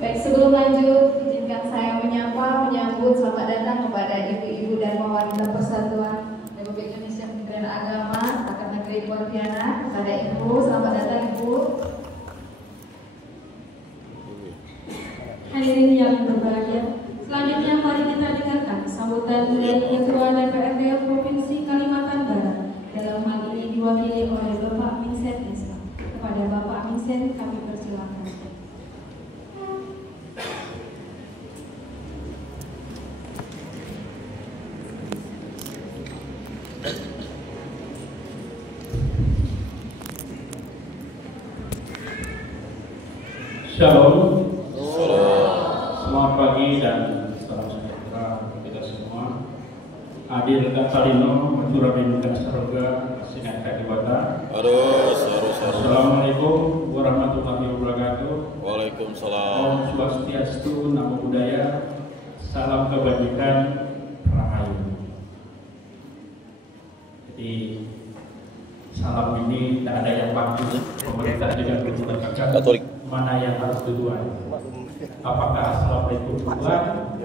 Baik, sebelum lanjut, izinkan saya menyambut selamat datang kepada ibu-ibu dan wanita Persatuan Republik Indonesia Kementerian Agama akan negeri Pontianak. Kepada ibu, selamat datang ibu. Hadirin yang berbahagia, selanjutnya mari kita dengarkan sambutan dari Ketua DPRD Provinsi Kalimantan Barat. Dalam hal ini diwakili oleh Bapak Mingsen Esa. Kepada Bapak Mingsen kami persilakan. Shalom. Selamat pagi dan salam sejahtera kita semua. Adil Katalino, Majuramen dan Saroga, Sinat Kadiwata. Assalamualaikum warahmatullahi wabarakatuh. Waalaikumsalam. Om Swastiastu, Namo Buddhaya. Salam kebajikan, Rahayu. Jadi salam ini tidak ada yang bagus. Pemerintah juga belum menetapkan mana yang harus duluan. Apakah Assalamualaikum duluan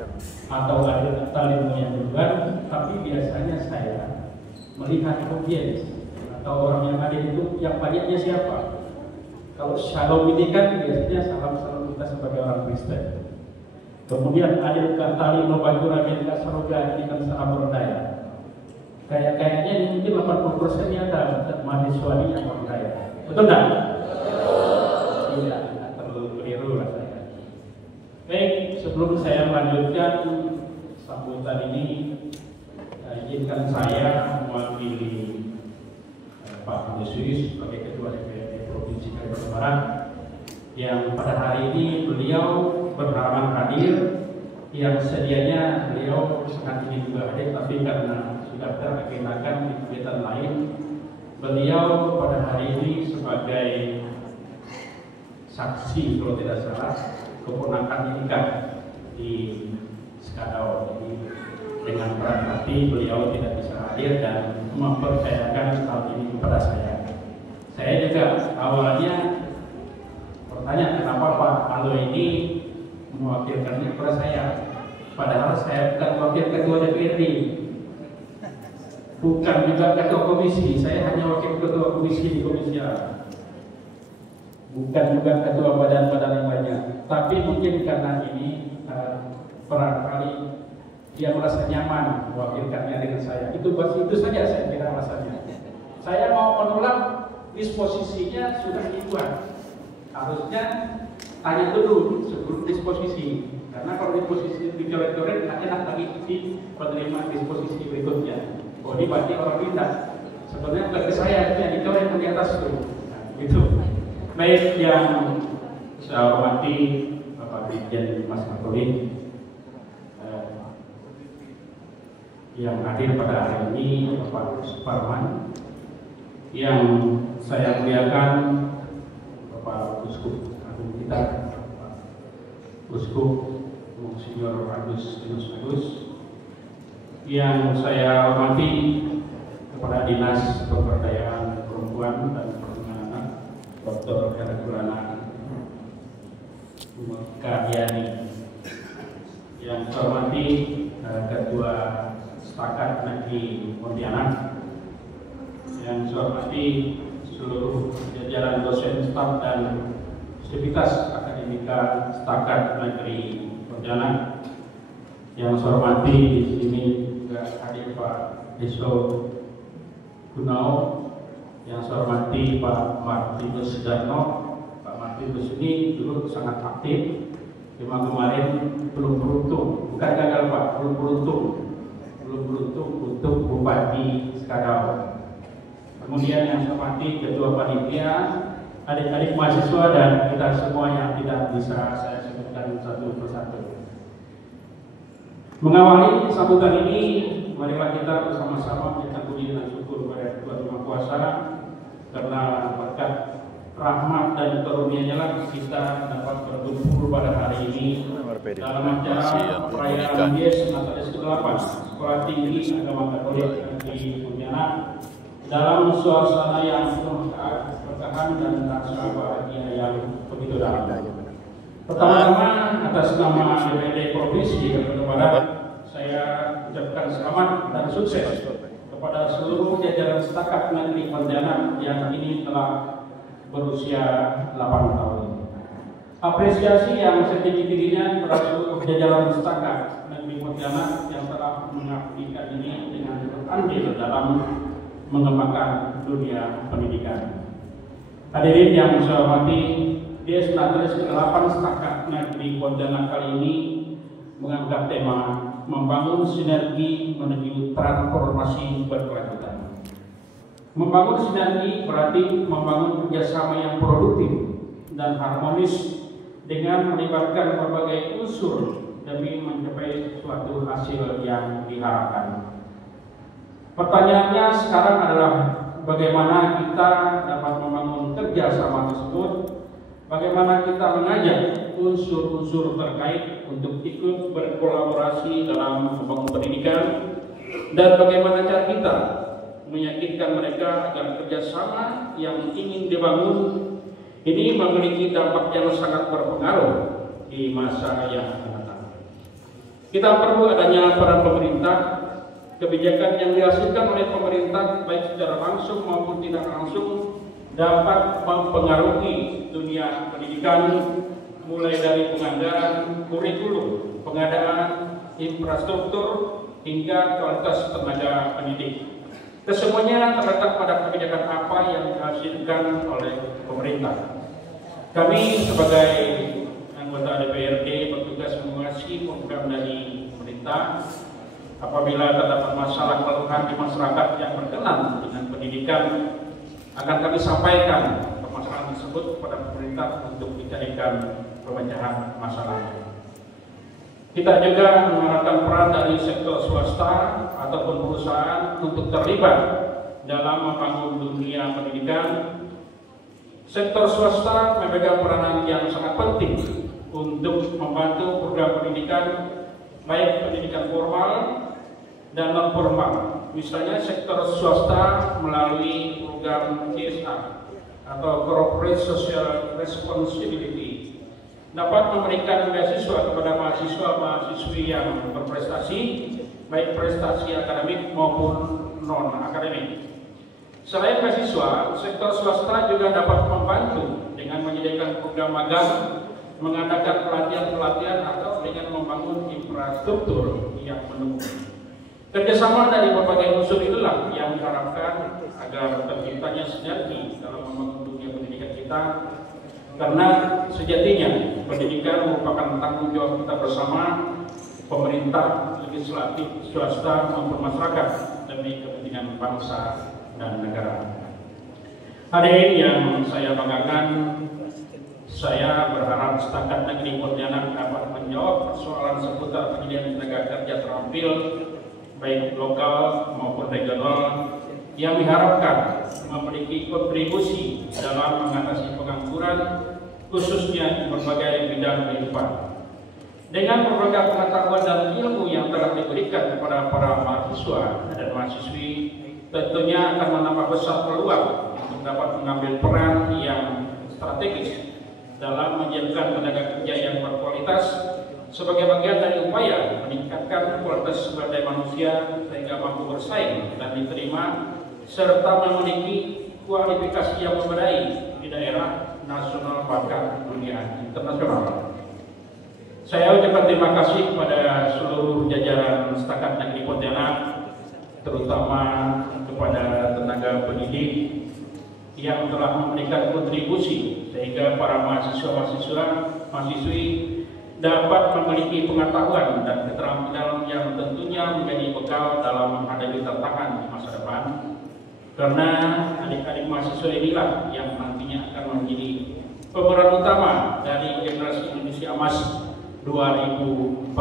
atau ada Talimo yang duluan? Tapi biasanya saya melihat audiens atau orang yang ada itu yang banyaknya siapa. Kalau Shalom ini kan biasanya salam kita sebagai orang Kristen. Kemudian Adil Talimo Bajura Menka Saroga ini kan salam Berdaya. Kayaknya ini mungkin 80% nya ada mahasiswa ini yang Berdaya. Betul tak? Tidak terlalu keliru lah saya. Baik, sebelum saya melanjutkan sambutan ini, izinkan saya mewakili Pak Yesus sebagai Ketua DPRD Provinsi Kalimantan Barat yang pada hari ini beliau berhalangan hadir, yang sedianya beliau sangat ingin juga hadir, tapi karena sudah teragendakan di kegiatan lain, beliau pada hari ini sebagai saksi kalau tidak salah keponakan nikah di Skadau. Jadi dengan berat hati beliau tidak bisa hadir dan mempercayakan hal ini kepada saya. Saya juga awalnya bertanya kenapa Pak Alo ini mewakilkannya kepada saya, padahal saya bukan wakil ketua DPRD, bukan juga ketua komisi, saya hanya wakil ketua komisi di Komisi A, bukan juga ketua badan-badan yang lainnya. Tapi mungkin karena ini barangkali dia merasa nyaman mewakilkannya dengan saya. Itu saja saya kira alasannya. Saya mau menolak disposisinya sudah dibuat. Harusnya tanya dulu sebelum disposisi. Karena kalau disposisi dicoret-coret enak lagi di penerima disposisi berikutnya. Oh ini pasti orang pindah. Sebenarnya bukan ke saya yang dicoret di atas itu. Nah, gitu. Baik, yang saya hormati Bapak Dirjen Mas Makulin yang hadir pada hari ini, Bapak Suparman, yang saya muliakan Bapak Uskup Agung kita, Bapak Uskup Monsinyur Agus Yunus Agus, yang saya hormati kepada Dinas Pemberdayaan Perempuan dan Dr. Herkulana Karyani, yang saya hormati Ketua Sepakat Negeri Pontianak, yang saya hormati seluruh jajaran dosen staf dan sivitas akademika Sepakat Negeri Pontianak, yang saya hormati di sini juga hadir Pak Deso Gunau, yang saya hormati Pak Martinus Darno. Pak Martinus ini dulu sangat aktif, cuma kemarin belum beruntung, bukan gagal Pak, belum beruntung untuk Bupati Skadau. Kemudian yang saya hormati Ketua Panitia, adik-adik mahasiswa dan kita semua yang tidak bisa saya sebutkan satu persatu. Mengawali sambutan ini, marilah kita bersama-sama mengucapkan puji dan syukur kepada Tuhan Yang Maha Kuasa, karena berkat rahmat dan karunia-Nya lah kita dapat berkumpul pada hari ini dalam acara perayaan Yes Natalis ke-8 Sekolah Tinggi Agama Katolik di Pontianak dalam suasana yang penuh keberkahan dan rasa bahagia yang begitu dalam. Pertama-tama atas nama DPRD Provinsi Kalimantan Barat, saya ucapkan selamat dan sukses kepada seluruh jajaran Setakat Negeri Pontianak yang ini telah berusia 8 tahun. Apresiasi yang setinggi-tingginya kepada seluruh jajaran Setakat Negeri Pontianak yang telah mengabdikan ini dengan berandil dalam mengembangkan dunia pendidikan. Hadirin yang saya hormati, Desnatris ke-8 Setakat Negeri Pontianak kali ini mengangkat tema membangun sinergi menuju transformasi berkelanjutan. Membangun sinergi berarti membangun kerjasama yang produktif dan harmonis dengan melibatkan berbagai unsur demi mencapai suatu hasil yang diharapkan. Pertanyaannya sekarang adalah bagaimana kita dapat membangun kerjasama tersebut, bagaimana kita mengajak unsur-unsur terkait untuk ikut berkolaborasi dalam membangun pendidikan, dan bagaimana cara kita meyakinkan mereka agar kerjasama yang ingin dibangun ini memiliki dampak yang sangat berpengaruh di masa yang akan datang. Kita perlu adanya peran pemerintah, kebijakan yang dihasilkan oleh pemerintah baik secara langsung maupun tidak langsung dapat mempengaruhi dunia pendidikan, mulai dari penganggaran, kurikulum, pengadaan, infrastruktur, hingga kualitas tenaga pendidik. Kesemuanya terletak pada kebijakan apa yang dihasilkan oleh pemerintah. Kami sebagai anggota DPRD bertugas mengawasi program dari pemerintah. Apabila terdapat masalah keluhan di masyarakat yang berkenan dengan pendidikan, akan kami sampaikan permasalahan tersebut kepada pemerintah untuk dicarikan pemecahan masalahnya. Kita juga mengharapkan peran dari sektor swasta ataupun perusahaan untuk terlibat dalam membangun dunia pendidikan. Sektor swasta memegang peranan yang sangat penting untuk membantu program pendidikan, baik pendidikan formal dan non formal. Misalnya sektor swasta melalui program CSR atau Corporate Social Responsibility dapat memberikan beasiswa kepada mahasiswa-mahasiswi yang berprestasi, baik prestasi akademik maupun non akademik. Selain beasiswa, sektor swasta juga dapat membantu dengan menyediakan program magang, mengadakan pelatihan-pelatihan atau dengan membangun infrastruktur yang mendukung. Kerjasama dari berbagai unsur itulah yang diharapkan agar terciptanya sinergi dalam membangun dunia pendidikan kita, karena sejatinya pendidikan merupakan tanggung jawab kita bersama, pemerintah, legislatif, swasta maupun masyarakat demi kepentingan bangsa dan negara. Hadirin yang saya banggakan, saya berharap Setakat Negeri Pontianak dapat menjawab persoalan seputar penyediaan tenaga kerja terampil baik lokal maupun regional yang diharapkan memiliki kontribusi dalam mengatasi pengangguran khususnya di berbagai bidang kehidupan. Dengan berbagai pengetahuan dan ilmu yang telah diberikan kepada para mahasiswa dan mahasiswi, tentunya akan menambah besar peluang untuk dapat mengambil peran yang strategis dalam menjadikan tenaga kerja yang berkualitas sebagai bagian dari upaya meningkatkan kualitas sumber daya manusia sehingga mampu bersaing dan diterima serta memiliki kualifikasi yang memadai di daerah nasional bahkan dunia internasional. Saya ucapkan terima kasih kepada seluruh jajaran Setakat Negeri Pontianak, terutama kepada tenaga pendidik yang telah memberikan kontribusi sehingga para mahasiswi dapat memiliki pengetahuan dan keterampilan yang tentunya menjadi bekal dalam menghadapi tantangan di masa depan. Karena adik-adik mahasiswa inilah yang nantinya akan menjadi pemeran utama dari generasi Indonesia Emas 2045.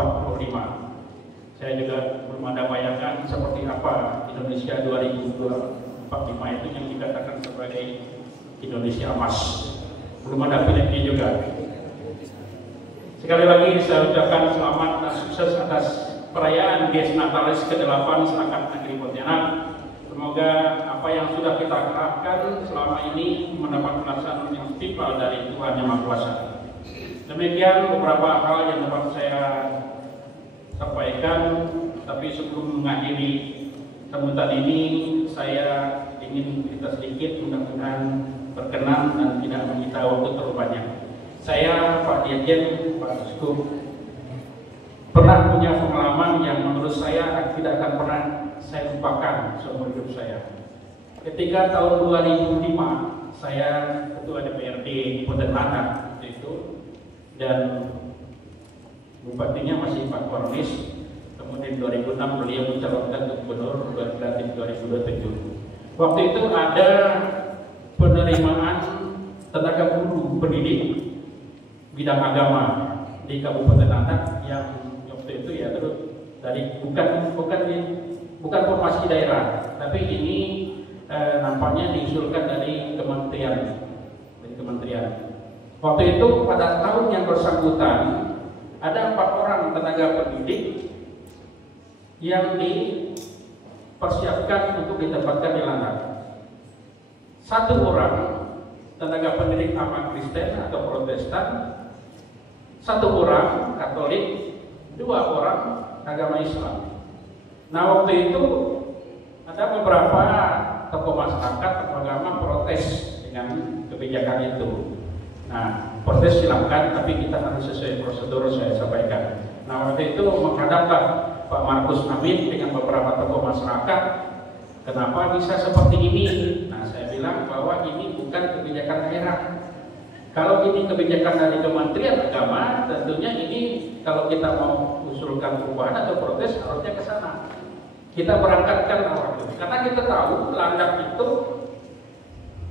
Saya juga belum ada bayangan seperti apa Indonesia 2045 itu yang dikatakan sebagai Indonesia Emas. Belum ada filmnya juga. Sekali lagi saya ucapkan selamat dan sukses atas perayaan Dies Natalis ke-8 Setakat Negeri Pontianak. Semoga apa yang sudah kita harapkan selama ini mendapat pelaksanaan yang setimpal dari Tuhan Yang Maha Kuasa. Demikian beberapa hal yang dapat saya sampaikan, tapi sebelum mengakhiri sambutan ini, saya ingin cerita sedikit, mudah-mudahan berkenan dan tidak menyita waktu terlalu banyak. Saya, Pak Dirjen, Pak Uskup, pernah punya pengalaman yang menurut saya tidak akan pernah saya lupakan seumur hidup saya. Ketika tahun 2005, saya ketua DPRD Kota Tanah itu, dan bupatinya masih Pak Kornis. Kemudian 2006 beliau mencalonkan gubernur berganti 2027. Waktu itu ada penerimaan tenaga guru pendidik bidang agama di Kabupaten Tanah yang waktu itu ya terus dari bukan formasi daerah, tapi ini nampaknya diusulkan dari kementerian. Waktu itu pada tahun yang bersangkutan ada 4 orang tenaga pendidik yang dipersiapkan untuk ditempatkan di Landak. 1 orang tenaga pendidik agama Kristen atau Protestan, 1 orang Katolik, 2 orang agama Islam. Nah, waktu itu ada beberapa tokoh masyarakat, tokoh agama protes dengan kebijakan itu. Nah, protes silakan, tapi kita harus sesuai prosedur, saya sampaikan. Nah, waktu itu menghadaplah Pak Markus Amin dengan beberapa tokoh masyarakat, kenapa bisa seperti ini? Nah, saya bilang bahwa ini bukan kebijakan daerah. Kalau ini kebijakan dari Kementerian Agama, tentunya ini kalau kita mau usulkan perubahan atau protes harusnya ke sana. Kita berangkatkan awal itu, karena kita tahu Landak itu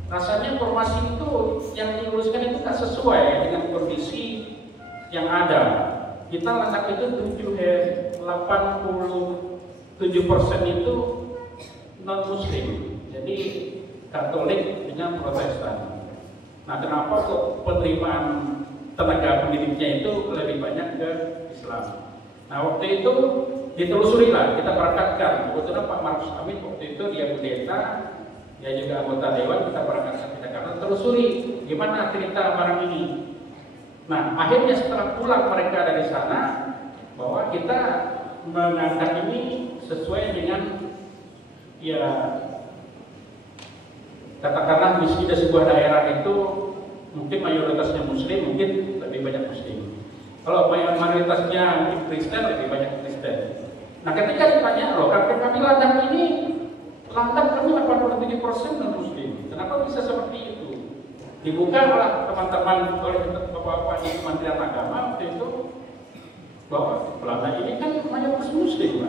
rasanya formasi itu yang diuruskan itu tak sesuai dengan kondisi yang ada. Kita Landak itu 87% itu non Muslim, jadi Katolik dengan Protestan. Nah, kenapa kok penerimaan tenaga pendidiknya itu lebih banyak ke Islam? Nah, waktu itu ditelusuri lah, kita berangkatkan. Kebetulan Pak Markus Amin waktu itu dia pendeta, dia juga anggota dewan, kita berangkatkan ke Jakarta, telusuri gimana cerita barang ini. Nah, akhirnya setelah pulang mereka dari sana, bahwa kita mengangkat ini sesuai dengan ya katakanlah di sebuah daerah itu mungkin mayoritasnya Muslim, mungkin lebih banyak Muslim. Kalau mayoritasnya mungkin Kristen, lebih banyak Kristen. Nah, ketika ditanya, loh, kami Landak ini, Landak kami 87% non Muslim. Kenapa bisa seperti itu? Dibuka oleh teman-teman, oleh bapak-bapak di Kementerian Agama waktu itu, bahwa Landak ini kan mayoritas Muslim,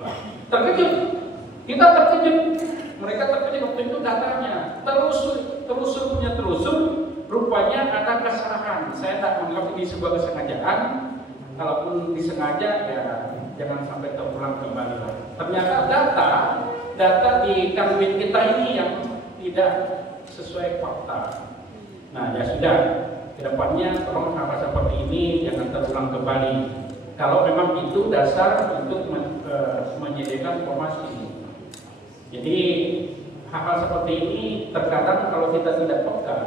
Pak. Terkejut, kita terkejut. Mereka terkejut waktu itu datanya, telusur, rupanya ada kesalahan. Saya tak menganggap ini sebuah kesengajaan. Kalaupun disengaja, ya jangan sampai terulang kembali. Ternyata data di Kanwil kita ini yang tidak sesuai fakta. Nah, ya sudah, kedepannya tolong hal seperti ini jangan terulang kembali. Kalau memang itu dasar untuk menyediakan formasi. Jadi hal-hal seperti ini terkadang kalau kita tidak peka,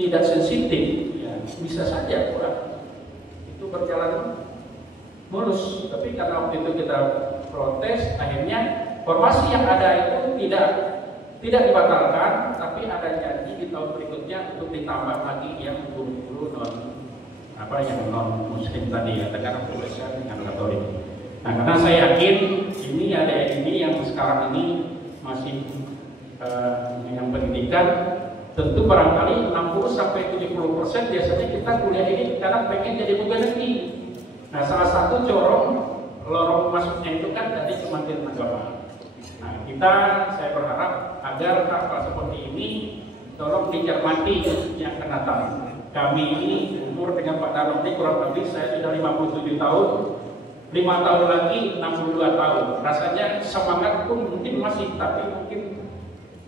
tidak sensitif, ya, bisa saja itu berjalan mulus. Tapi karena waktu itu kita protes, akhirnya formasi yang ada itu tidak dibatalkan, tapi ada janji di tahun berikutnya untuk ditambah lagi yang guru-guru non Muslim tadi, ya, terkadang Protestan dengan Katolik. Nah, karena saya yakin ini yang sekarang ini masih yang pendidikan, tentu barangkali 60-70% biasanya kita kuliah ini kadang pengen jadi pegawai negeri. Nah, salah satu lorong masuknya itu kan dari Kementerian Agama. Nah, saya berharap agar hal seperti ini tolong dicermati yang akan datang. Kami ini umur dengan Pak Darul ini kurang lebih saya sudah 57 tahun. 5 tahun lagi 62 tahun. Rasanya semangat pun mungkin masih, tapi mungkin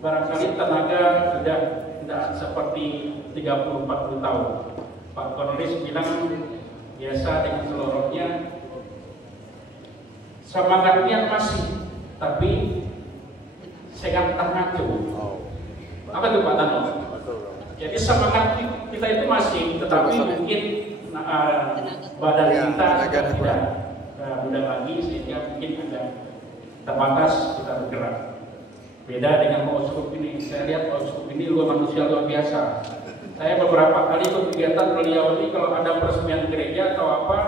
barangkali tenaga sudah tidak seperti 30-40 tahun. Pak Kornis bilang biasa dengan seluruhnya semangatnya masih, tapi segan tak ngaco. Apa itu Pak Tano? Jadi semangat kita itu masih, tetapi mungkin badan kita sudah tidak mudah lagi, sehingga mungkin ada terbatas kita bergerak. Beda dengan Pak Uskup ini, saya lihat Pak Uskup ini manusia luar biasa. Saya beberapa kali ikut kegiatan beliau ini, kalau ada peresmian gereja atau apa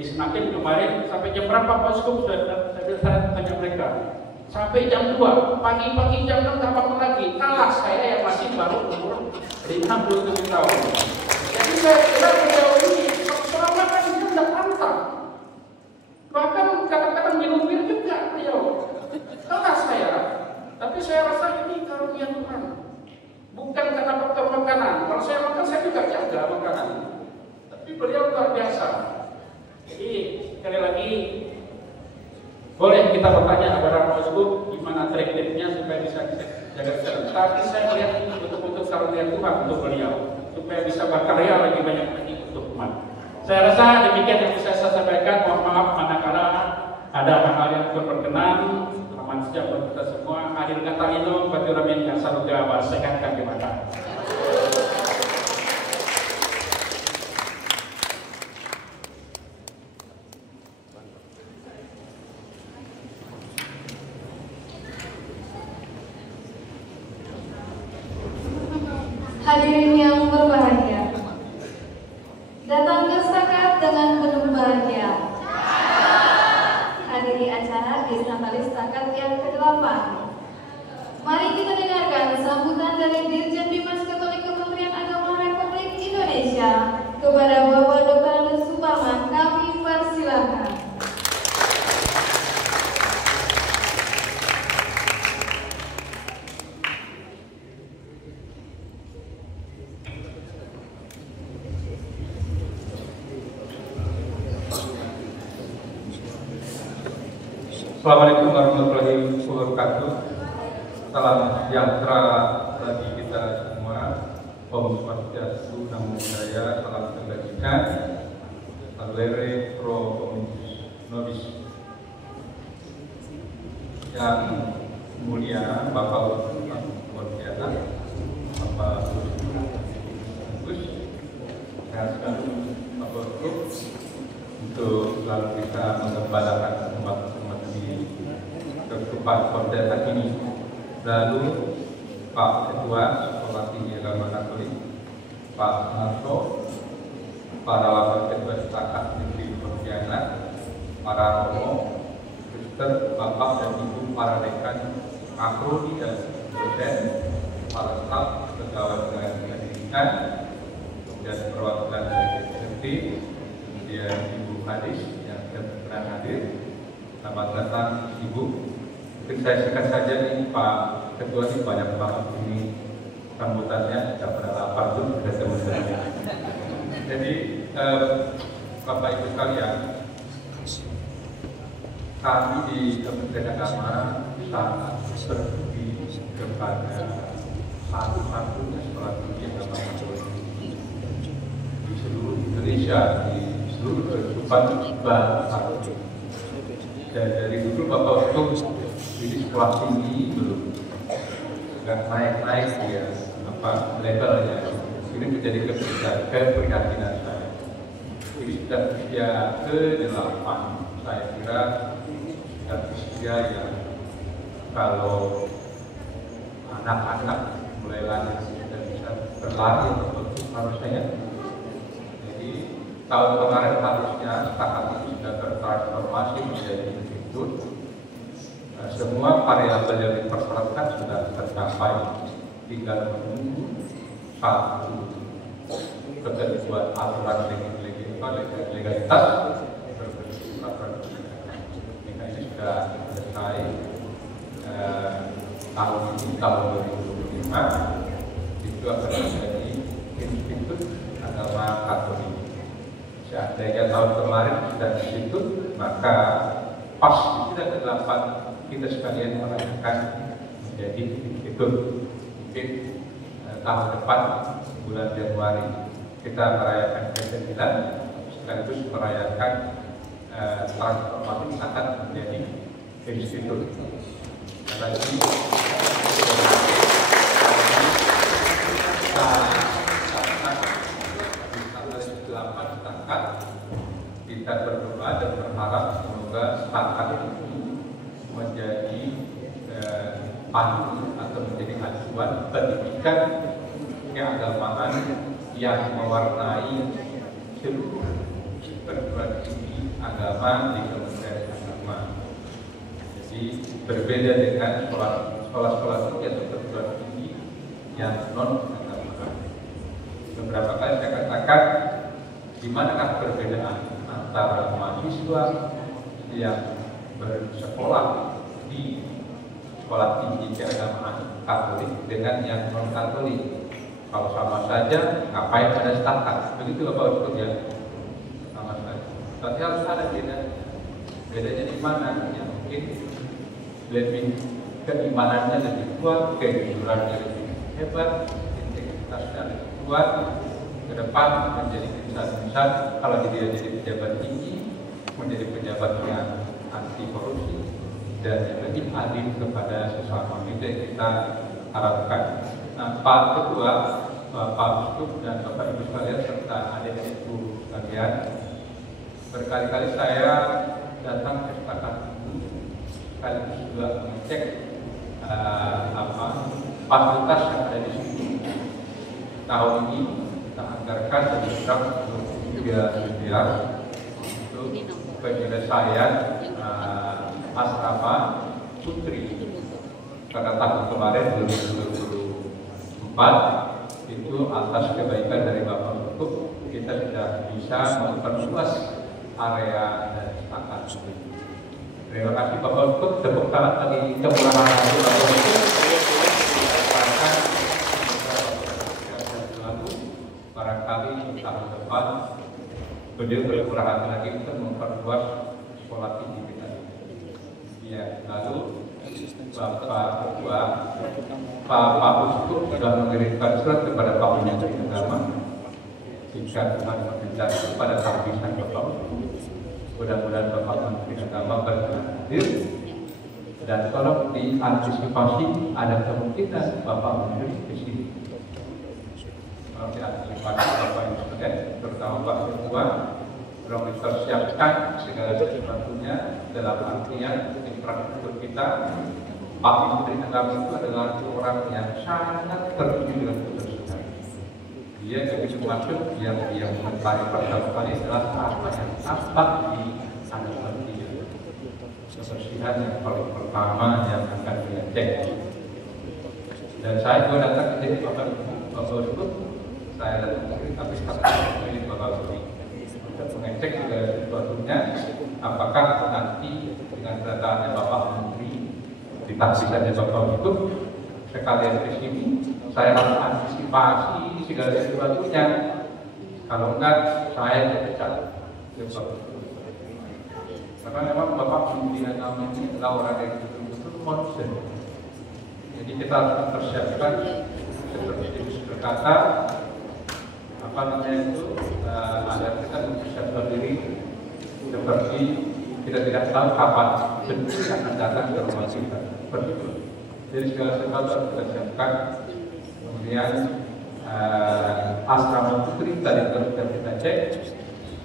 di Senakin kemarin, sampai jam berapa Pak Uskup? Saya tanya mereka, sampai jam 2, pagi-pagi jam 6 tak bangun lagi. Kalah saya yang masih baru umur 57 tahun. Jadi saya kira beliau ini selama kan dia tidak pantang. Bahkan kadang-kadang minum bir juga beliau. Kalah saya. Tapi saya rasa ini karunia Tuhan. Bukan karena faktor makanan. Kalau saya makan, saya juga jaga makanan. Tapi beliau luar biasa. Jadi sekali lagi, boleh kita bertanya kepada Pak Uskup gimana trik-triknya supaya bisa jaga kesehatan. Tapi saya melihat ini betul-betul karunia Tuhan untuk beliau, supaya bisa berkarya lagi banyak lagi untuk umat. Saya rasa demikian yang bisa saya sampaikan. Mohon maaf manakala ada hal-hal yang berkenan. Selamat siang buat kita semua. Akhir kata itu, Faturamin dan Saruga Warsekan kami mata. Hadirin yang berbahagia, datang ke Sakat dengan penuh bahagia. Hadiri acara di Natalis Sakat yang ke-8. Mari kita dengarkan sambutan dari Dirjen Bimas Katolik Kementerian Agama Republik Indonesia kepada Bapak Dr. Andes Suparman. Kami persilakan. Assalamualaikum warahmatullahi wabarakatuh. Salam sejahtera bagi kita semua. Om Swastiastu, Namo Buddhaya, salam kebajikan. Salvere pro omnibus nobis. Yang mulia Bapak Wakil Bapak Gus, dan sekali Bapak Gus, untuk selalu bisa mengembalakan umat-umat di kehidupan konteks ini. Lalu Pak Ketua Sekolah Tinggi Agama Katolik, Pak Narso, para wakil ketua Sakat Negeri Pontianak, para romo, suster, bapak dan ibu, para dekan, makroni dan dosen, para staf, pegawai pendidikan, dan perwakilan dari SMT, kemudian Ibu Hadis yang berkenan hadir. Selamat datang Ibu. Mungkin saya singkat saja nih Pak Ketua, ini banyak banget ini sambutannya, tidak pernah lapar tuh sudah sebenarnya. Jadi Bapak Ibu sekalian, kami di Kementerian Agama sangat berhenti kepada satu-satunya sekolah tinggi agama Katolik di seluruh Indonesia, di seluruh kehidupan bangsa. Dan dari dulu Bapak waktu ini sekolah tinggi belum naik ya levelnya. Ini menjadi keprihatinan saya. Ini sudah usia ke-8, saya kira sudah usia yang kalau anak-anak mulai lahir sudah bisa berlari harusnya. Jadi tahun kemarin harusnya Sakat itu sudah bertransformasi menjadi institut. Semua variabel yang dipersyaratkan sudah tercapai, tinggal menunggu satu ketentuan aturan legalitas ini sudah selesai tahun ini, tahun 2025 itu akan menjadi institut agama Katolik. Seandainya tahun kemarin sudah institut, maka pas di ke-8 kita sekalian merayakan menjadi institut. Mungkin tahun depan bulan Januari kita merayakan ke-9 sekaligus merayakan transformasi Sakat menjadi institut. Karena ini kita berdoa dan berharap semoga setakat itu menjadi pandu atau menjadi acuan pendidikan keagamaan yang mewarnai seluruh perguruan tinggi agama di Kementerian Agama. Jadi berbeda dengan sekolah-sekolah tinggi atau perguruan tinggi yang non agama. Beberapa kali saya katakan di manakah perbedaan antara mahasiswa yang bersekolah di sekolah tinggi keagamaan Katolik dengan yang non Katolik. Kalau sama saja, ngapain ada setakat? Begitu Bapak Ustaz ya, sama saja. Tapi harus ada beda. Bedanya di mana? Ya mungkin lebih keimanannya lebih kuat, kejujurannya lebih hebat, integritasnya lebih kuat. Ke depan menjadi insan-insan, kalau dia jadi pejabat tinggi, menjadi pejabat yang anti korupsi dan lebih adil kepada sesama. Itu yang kita harapkan. Nah, Pak Ketua, Pak Uskup dan Bapak Ibu sekalian serta adik-adikku sekalian, berkali-kali saya datang ke setakat itu sekaligus juga mengecek fasilitas yang ada di sini. Tahun ini kita anggarkan sebesar 20 miliar untuk penyelesaian asrama putri. Karena tahun kemarin 2024 itu atas kebaikan dari Bapak Uskup kita sudah bisa memperluas area dan setakat. Terima kasih Bapak Uskup, tepuk tangan bagi kemurahan hati Bapak Uskup. Barangkali tahun depan beliau berkurang hati lagi untuk memperluas sekolah tinggi kita. Ya, lalu Bapak Ketua, Pak Uskup sudah mengirimkan surat kepada Pak Menteri Agama jika Tuhan mengendaki kepada kehabisan Bapak Uskup. Mudah-mudahan Bapak Menteri Agama berhadir dan tolong diantisipasi ada kemungkinan Bapak Menteri di sini. Tolong diantisipasi Bapak Ibu sekalian, terutama Pak Ketua, tolong dipersiapkan segala sesuatunya dalam artian infrastruktur kita. Pak Menteri Agama itu adalah orang yang sangat tertuju dengan kebersihan. Dia begitu masuk yang dia mencari pertama kali adalah apa yang tampak di hadapan dia. Kebersihan yang paling pertama yang akan dia cek. Dan saya juga datang ke sini Bapak Uskup, saya datang ke sini tapi sekarang ini Bapak Uskup untuk mengecek segala sesuatunya, apakah nanti dengan kedatangannya Bapak Menteri ditaksikannya Bapak Uskup sekalian di sini, saya harus antisipasi segala sesuatunya. Kalau enggak, saya dipecat. Karena memang Bapak Menteri Agama ini adalah orang yang betul-betul concern. Jadi kita harus mempersiapkan seperti berkata, apa namanya itu, agar kita mempersiapkan diri seperti kita tidak tahu kapan bentuk akan datang ke rumah kita. Seperti itu. Jadi segala sesuatu harus kita siapkan. Kemudian asrama putri tadi sudah kita cek.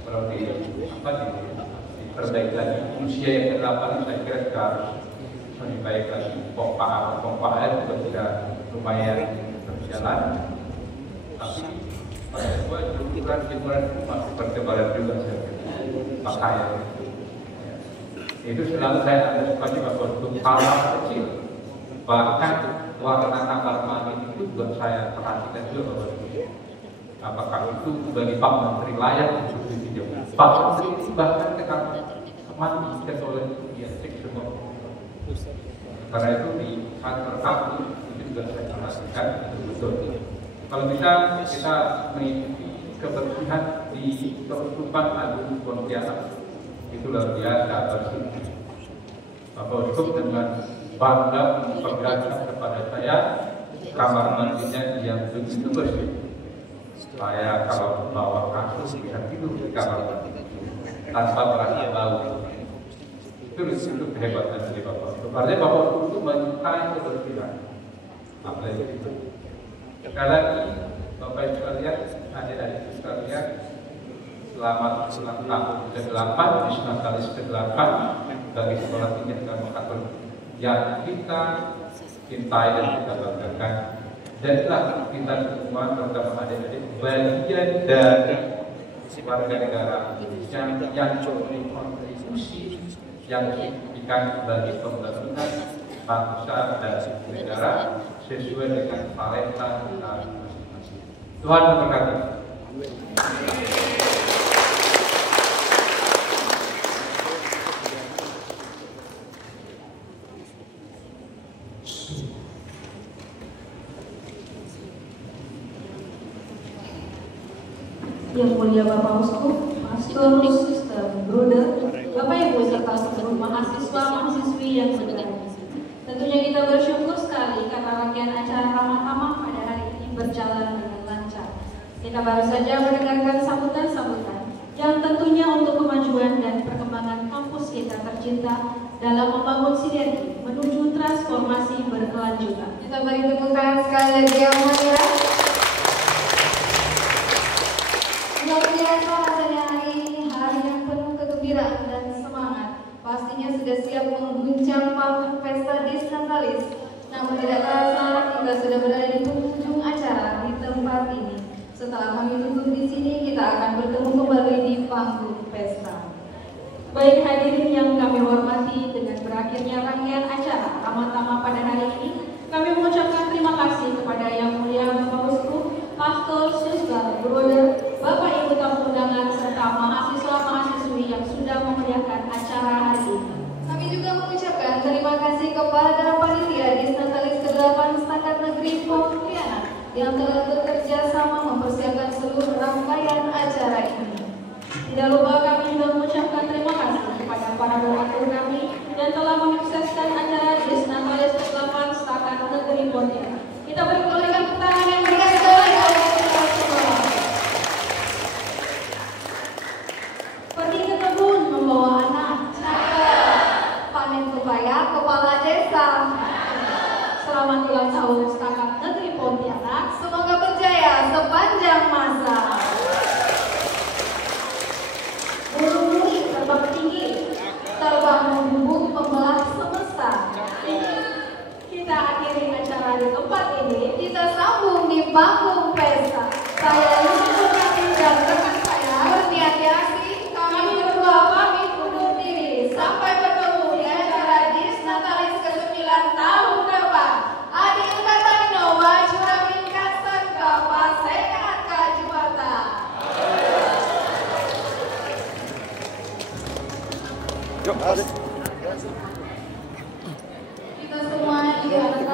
Kalau diperbaiki lagi usia yang ke-8 saya kira kita harus lebih baik lagi. Pompa air juga sudah lumayan berjalan. Tapi pada sebuah jemuran itu masih bertebaran juga saya pakaian. Itu selalu saya antisipasi bahwa untuk hal kecil, bahkan warna kamar mandi itu juga saya perhatikan juga bahwa apakah itu bagi Pak Menteri layak untuk ditinjau. Pak Menteri itu bahkan ke kamar mandi ke toilet itu dia cek semua. Karena itu di kantor aku itu juga saya perhatikan betul. Kalau bisa kita mengikuti kebersihan di Keuskupan Agung Pontianak. Itu luar biasa bersih. Bapak Uskup dengan bangga memperlihatkan kepada saya kamar mandinya yang begitu bersih. Saya kalau bawa kasus bisa tidur di kamar mandi tanpa merasa bau. Itu kehebatan dari Bapak Uskup. Artinya Bapak Uskup itu menyukai kebersihan. Apalagi itu. Sekali lagi Bapak Ibu sekalian, adik-adik sekalian, selamat ulang tahun ke-8 Disnatalis ke-8 bagi Sekolah Tinggi Agama Katolik yang kita cintai dan kita banggakan. Jadilah kita semua terutama adik-adik bagian dari warga negara yang berkontribusi yang signifikan bagi pembangunan bangsa dan negara sesuai dengan talenta kita masing-masing. Tuhan memberkati. Yang mulia Bapak Uskup, Pastor, Sister, Bruder, Bapak Ibu serta seluruh mahasiswa-mahasiswi yang berbahagia. Tentunya kita bersyukur sekali karena rangkaian acara ramah-tamah pada hari ini berjalan dengan lancar. Kita baru saja mendengarkan sambutan-sambutan yang tentunya untuk kemajuan dan perkembangan kampus kita tercinta dalam membangun sinergi menuju transformasi berkelanjutan. Kita beri tepuk tangan sekali lagi yang mulia. Luar biasa rasanya hari ini, hari yang penuh kegembiraan dan semangat. Pastinya sudah siap mengguncang panggung pesta Disnatalis. Namun tidak terasa kita sudah berada di penghujung acara di tempat ini. Setelah kami tutup di sini, kita akan bertemu kembali di panggung pesta. Baik hadirin yang kami hormati, dengan berakhirnya rangkaian acara ramah-tamah pada hari ini, kami mengucapkan terima kasih kepada Yang Mulia Bapak Uskup, Pastor, Sister, Bruder, Bapak Ibu tamu undangan serta mahasiswa-mahasiswi yang sudah memeriahkan acara hari ini. Kami juga mengucapkan terima kasih kepada panitia Disnatalis ke-8 Standar Negeri Pontianak yang telah bekerja sama mempersiapkan seluruh rangkaian acara ini. Tidak lupa kami juga mengucapkan terima kasih kepada para donatur kami yang telah menyukseskan acara Disnatalis ke-8 Standar Negeri Pontianak. Kita beri tepuk tangan yang meriah oleh kita semua. Pergi ke kebun membawa anak. Panen pepaya kepala desa. Selamat ulang tahun Standar Negeri Pontianak. Semoga berjaya sepanjang masa. Burung terbang tinggi, Terbang membumbung membelah semesta. kita akhiri acara di tempat ini. Kita sambung di panggung pesta. Saya Lucy Nurhati dan rekan saya Murniati Asih. Kami berdua pamit undur diri. Sampai bertemu di acara Disnatalis ke-9 tahun depan. Adil kata Nino, maju ramin kasan kapas sehat kajuata. Yuk,